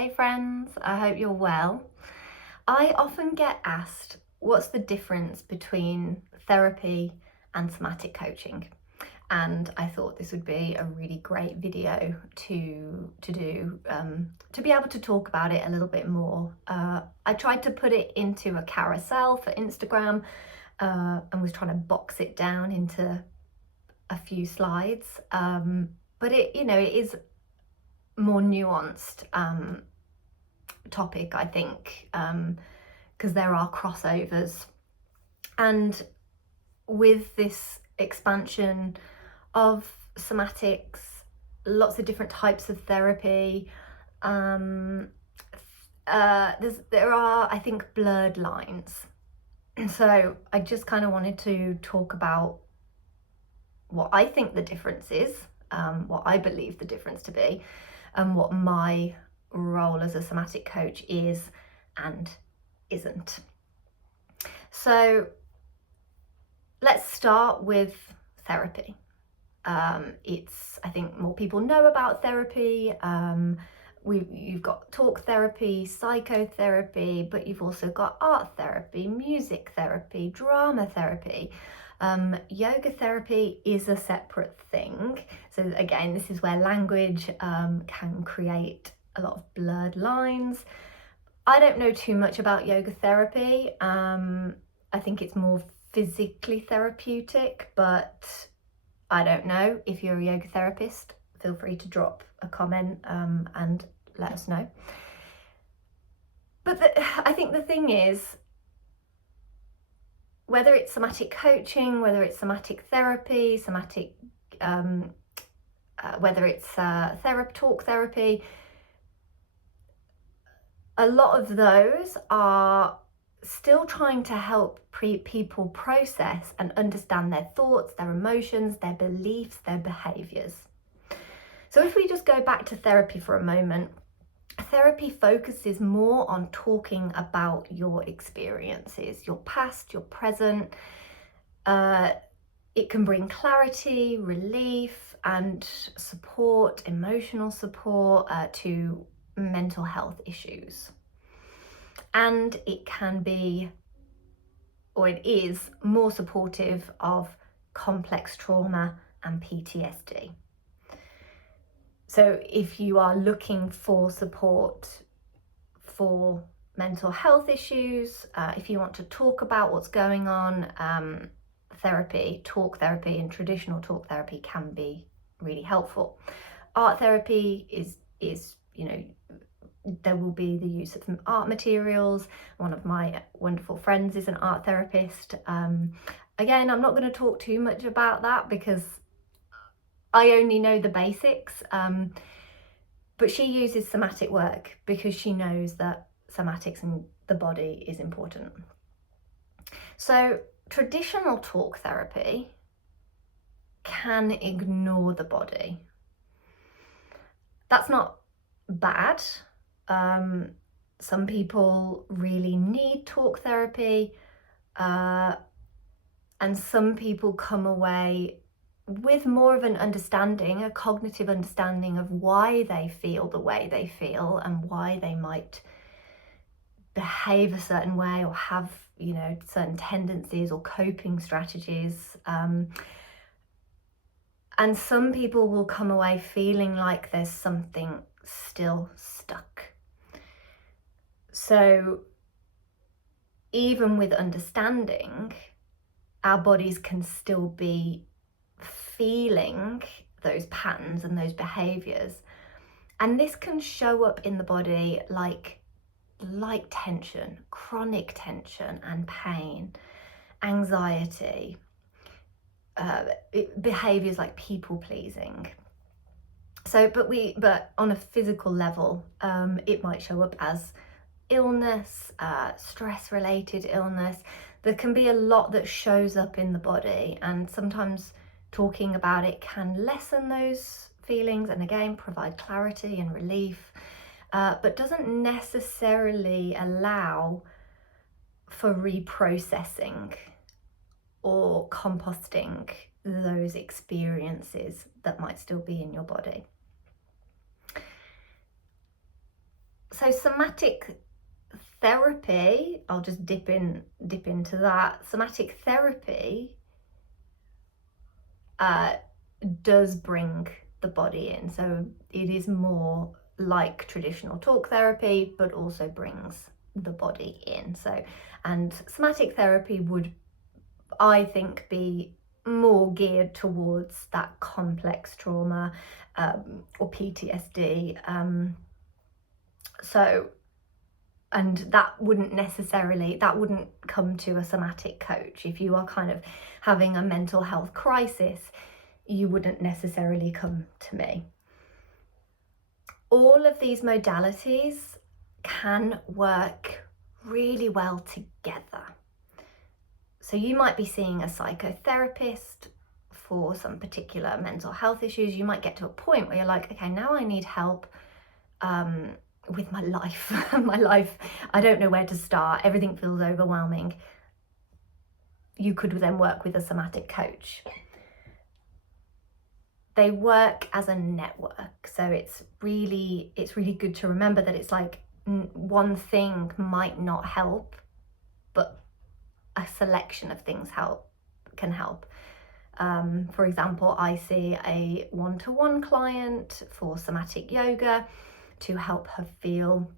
Hey friends, I hope you're well. I often get asked what's the difference between therapy and somatic coaching, and I thought this would be a really great video to do to be able to talk about it a little bit more. I tried to put it into a carousel for Instagram and was trying to box it down into a few slides, but it is more nuanced topic, I think, because there are crossovers. And with this expansion of somatics, lots of different types of therapy, there are, I think, blurred lines. So I just kind of wanted to talk about what I think the difference is, what I believe the difference to be, and what my role as a somatic coach is and isn't. So let's start with therapy. I think more people know about therapy. You've got talk therapy, psychotherapy, but you've also got art therapy, music therapy, drama therapy. Yoga therapy is a separate thing. So again, this is where language can create a lot of blurred lines. I don't know too much about yoga therapy. I think it's more physically therapeutic, but I don't know. If you're a yoga therapist, feel free to drop a comment and let us know. But I think the thing is, whether it's somatic coaching, whether it's somatic therapy, whether it's talk therapy, a lot of those are still trying to help people process and understand their thoughts, their emotions, their beliefs, their behaviours. So if we just go back to therapy for a moment, therapy focuses more on talking about your experiences, your past, your present. It can bring clarity, relief, and support, emotional support to mental health issues. And it can be, or it is, more supportive of complex trauma and PTSD. So if you are looking for support for mental health issues, if you want to talk about what's going on, talk therapy and traditional talk therapy can be really helpful. Art therapy is there will be the use of some art materials. One of my wonderful friends is an art therapist. Again, I'm not going to talk too much about that because I only know the basics, but she uses somatic work because she knows that somatics in the body is important. So traditional talk therapy can ignore the body. That's not bad. Some people really need talk therapy, and some people come away with more of an understanding, a cognitive understanding of why they feel the way they feel and why they might behave a certain way or have, certain tendencies or coping strategies. And some people will come away feeling like there's something still stuck. So even with understanding, our bodies can still be feeling those patterns and those behaviors, and this can show up in the body like tension, chronic tension and pain, anxiety, behaviors like people pleasing. So but on a physical level, it might show up as illness, stress related illness. There can be a lot that shows up in the body, and sometimes talking about it can lessen those feelings and again provide clarity and relief, but doesn't necessarily allow for reprocessing or composting those experiences that might still be in your body. So somatic therapy, I'll just dip into that. Somatic therapy does bring the body in. So it is more like traditional talk therapy, but also brings the body in. So, and somatic therapy would, I think, be more geared towards that complex trauma or PTSD. And that wouldn't come to a somatic coach. If you are kind of having a mental health crisis, you wouldn't necessarily come to me. All of these modalities can work really well together. So you might be seeing a psychotherapist for some particular mental health issues. You might get to a point where you're like, okay, now I need help with my life. I don't know where to start. Everything feels overwhelming. You could then work with a somatic coach. They work as a network. So it's really good to remember that it's like one thing might not help, but a selection of things can help. For example, I see a one-to-one client for somatic yoga to help her feel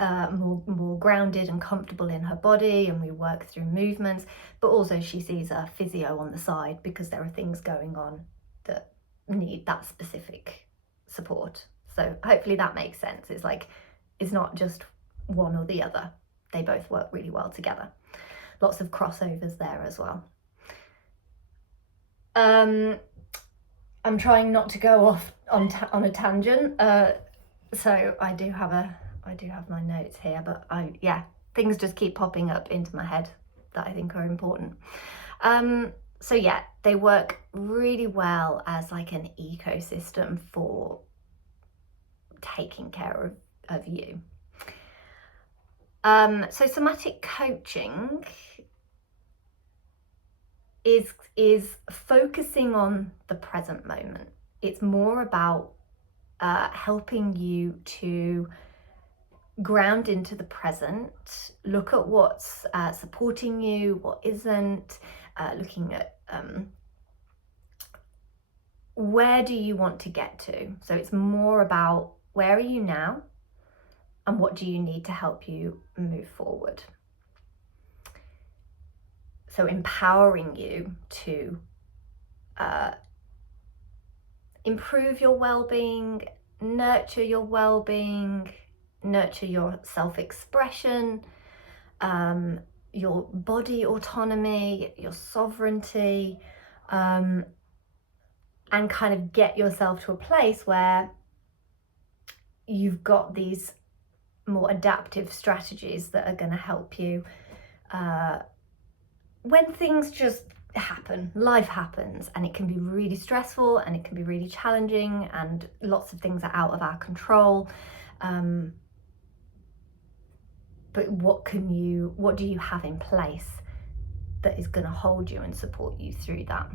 more grounded and comfortable in her body, and we work through movements, but also she sees a physio on the side because there are things going on that need that specific support. So hopefully that makes sense. It's like, it's not just one or the other. They both work really well together. Lots of crossovers there as well. I'm trying not to go off on a tangent. So I do have my notes here, but things just keep popping up into my head that I think are important. So yeah, they work really well as like an ecosystem for taking care of you. So somatic coaching is focusing on the present moment. It's more about helping you to ground into the present, look at what's supporting you, what isn't, looking at where do you want to get to. So it's more about where are you now and what do you need to help you move forward. So empowering you to improve your well-being, nurture your well-being, nurture your self-expression, your body autonomy, your sovereignty, and kind of get yourself to a place where you've got these more adaptive strategies that are going to help you when things just happen. Life happens, and it can be really stressful and it can be really challenging, and lots of things are out of our control. But what do you have in place that is going to hold you and support you through that?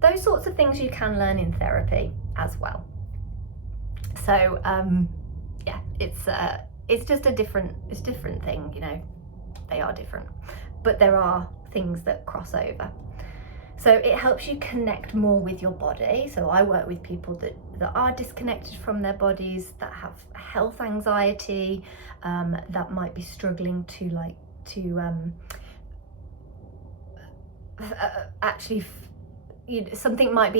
Those sorts of things you can learn in therapy as well. So it's just a different thing, you know. They are different, but there are things that cross over. So it helps you connect more with your body. So I work with people that are disconnected from their bodies, that have health anxiety, that might be struggling to something might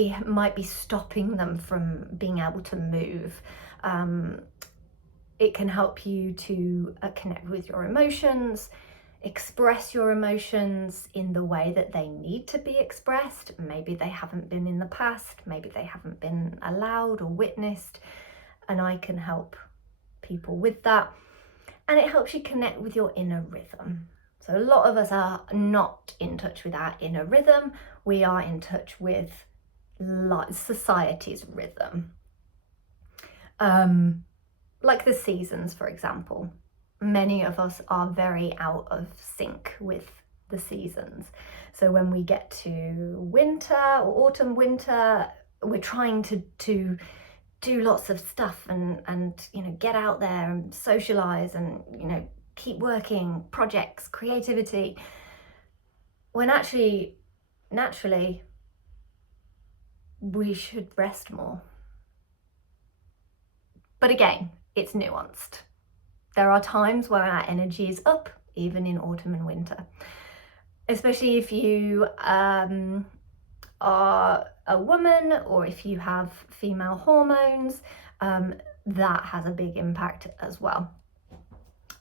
be stopping them from being able to move. It can help you to connect with your emotions, express your emotions in the way that they need to be expressed. Maybe they haven't been in the past, maybe they haven't been allowed or witnessed, and I can help people with that. And it helps you connect with your inner rhythm. So a lot of us are not in touch with our inner rhythm. We are in touch with society's rhythm. Like the seasons, for example. Many of us are very out of sync with the seasons. So when we get to winter or autumn, winter, we're trying to do lots of stuff and get out there and socialize and keep working, projects, creativity, when actually naturally we should rest more. But again, it's nuanced. There are times where our energy is up, even in autumn and winter, especially if you are a woman or if you have female hormones. That has a big impact as well.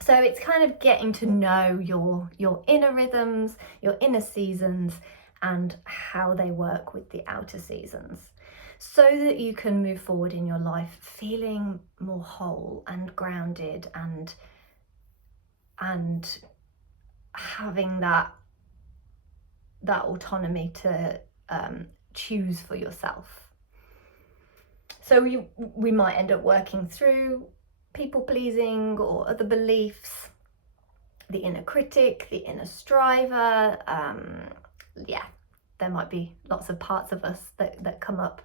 So it's kind of getting to know your inner rhythms, your inner seasons, and how they work with the outer seasons, so that you can move forward in your life feeling more whole and grounded and having that autonomy to choose for yourself. So we might end up working through people pleasing or other beliefs, the inner critic, the inner striver. There might be lots of parts of us that come up.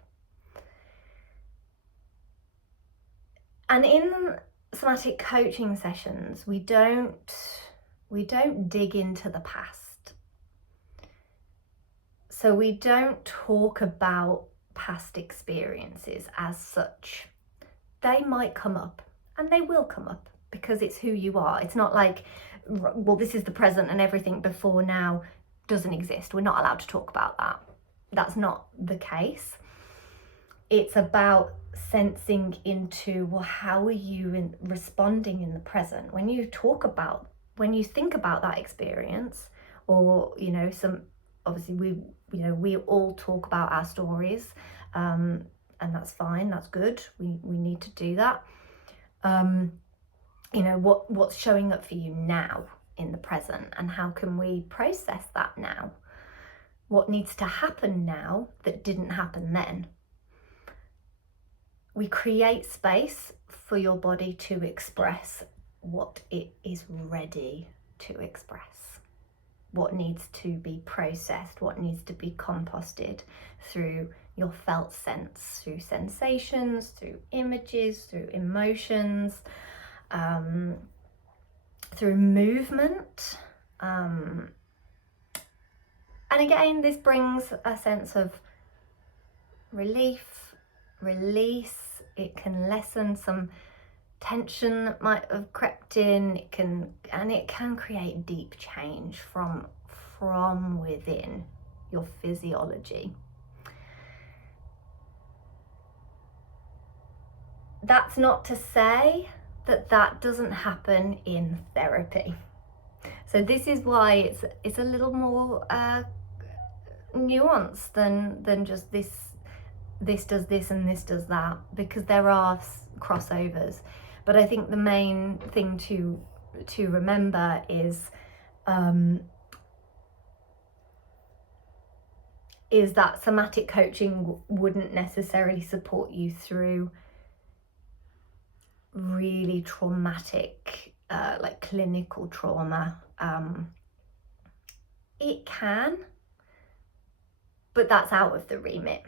And in somatic coaching sessions, we don't dig into the past. So we don't talk about past experiences as such. They might come up, and they will come up, because it's who you are. It's not like, well, this is the present and everything before now doesn't exist. We're not allowed to talk about that. That's not the case. It's about sensing into, well, how are you responding in the present? When you think about that experience, or obviously we all talk about our stories, and that's fine, that's good. We need to do that. What's showing up for you now in the present, and how can we process that now? What needs to happen now that didn't happen then? We create space for your body to express what it is ready to express, what needs to be processed, what needs to be composted through your felt sense, through sensations, through images, through emotions, through movement. And again, this brings a sense of relief, release. It can lessen some tension that might have crept in. It can create deep change from within your physiology. That's not to say that doesn't happen in therapy. So this is why it's a little more nuanced than just this does this and this does that, because there are crossovers. But I think the main thing to remember is that somatic coaching wouldn't necessarily support you through really traumatic, like clinical trauma. It can, but that's out of the remit.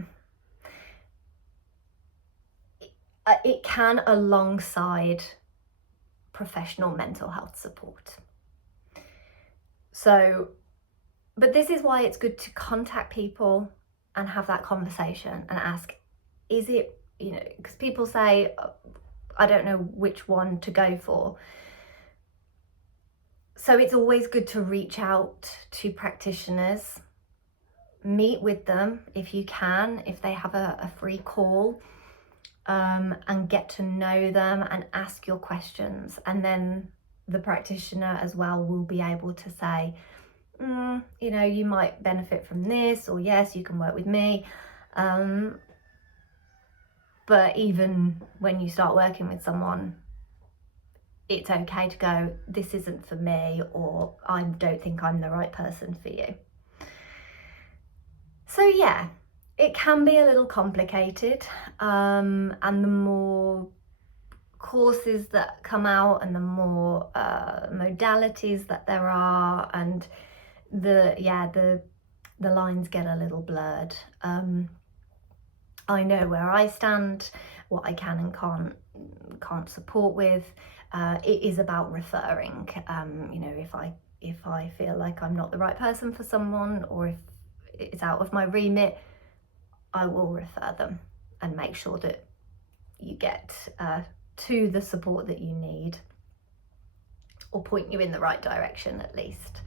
It can alongside professional mental health support. So, but this is why it's good to contact people and have that conversation and ask, is it, because people say, I don't know which one to go for. So it's always good to reach out to practitioners, meet with them if you can, if they have a free call, and get to know them and ask your questions. And then the practitioner as well will be able to say, you might benefit from this, or yes, you can work with me. But even when you start working with someone, it's okay to go, this isn't for me, or I don't think I'm the right person for you. So yeah, it can be a little complicated, and the more courses that come out and the more modalities that there are, and the lines get a little blurred. I know where I stand. what I can and can't support with. It is about referring. You know, if I feel like I'm not the right person for someone, or if it's out of my remit, I will refer them and make sure that you get to the support that you need, or point you in the right direction at least.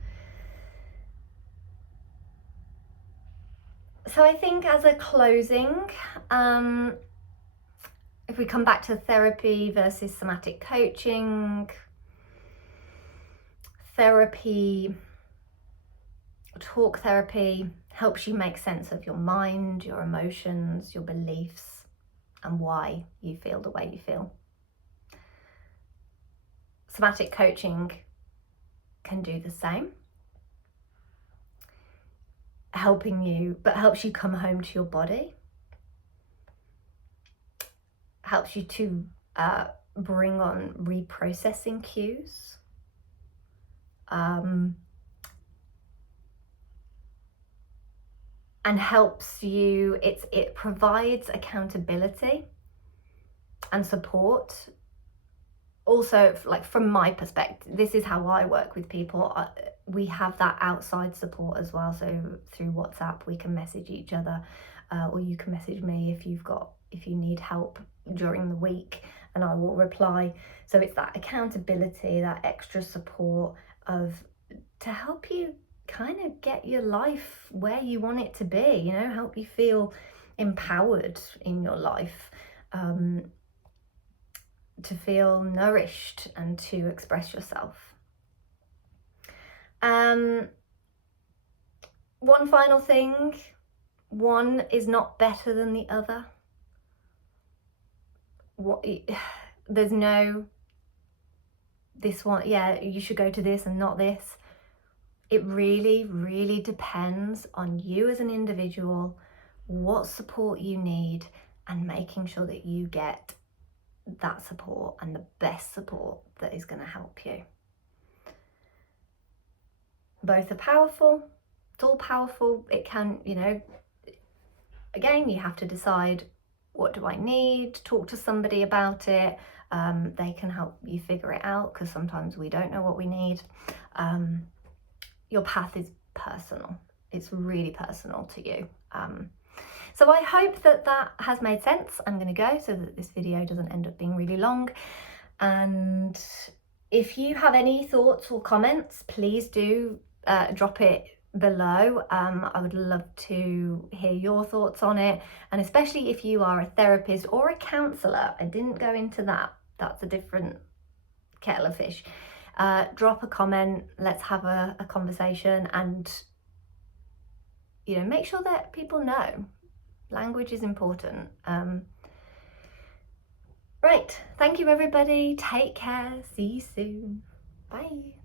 So I think as a closing, if we come back to therapy versus somatic coaching, talk therapy helps you make sense of your mind, your emotions, your beliefs, and why you feel the way you feel. Somatic coaching can do the same, helps you come home to your body, helps you to bring on reprocessing cues, and helps you, it provides accountability and support. Also, like from my perspective, this is how I work with people. We have that outside support as well. So through WhatsApp, we can message each other, or you can message me if you need help during the week, and I will reply. So it's that accountability, that extra support to help you kind of get your life where you want it to be, you know, help you feel empowered in your life, to feel nourished and to express yourself. One final thing, one is not better than the other. There's no, this one, yeah, you should go to this and not this. It really, really depends on you as an individual, what support you need, and making sure that you get that support and the best support that is going to help you. Both are powerful. It's all powerful. It can, you know, again, you have to decide, what do I need? Talk to somebody about it. They can help you figure it out, because sometimes we don't know what we need. Your path is personal. It's really personal to you. So I hope that has made sense. I'm going to go so that this video doesn't end up being really long. And if you have any thoughts or comments, please do drop it below. I would love to hear your thoughts on it. And especially if you are a therapist or a counsellor, I didn't go into that. That's a different kettle of fish. Drop a comment. Let's have a conversation, and, you know, make sure that people know. Language is important. Right, thank you everybody. Take care. See you soon. Bye.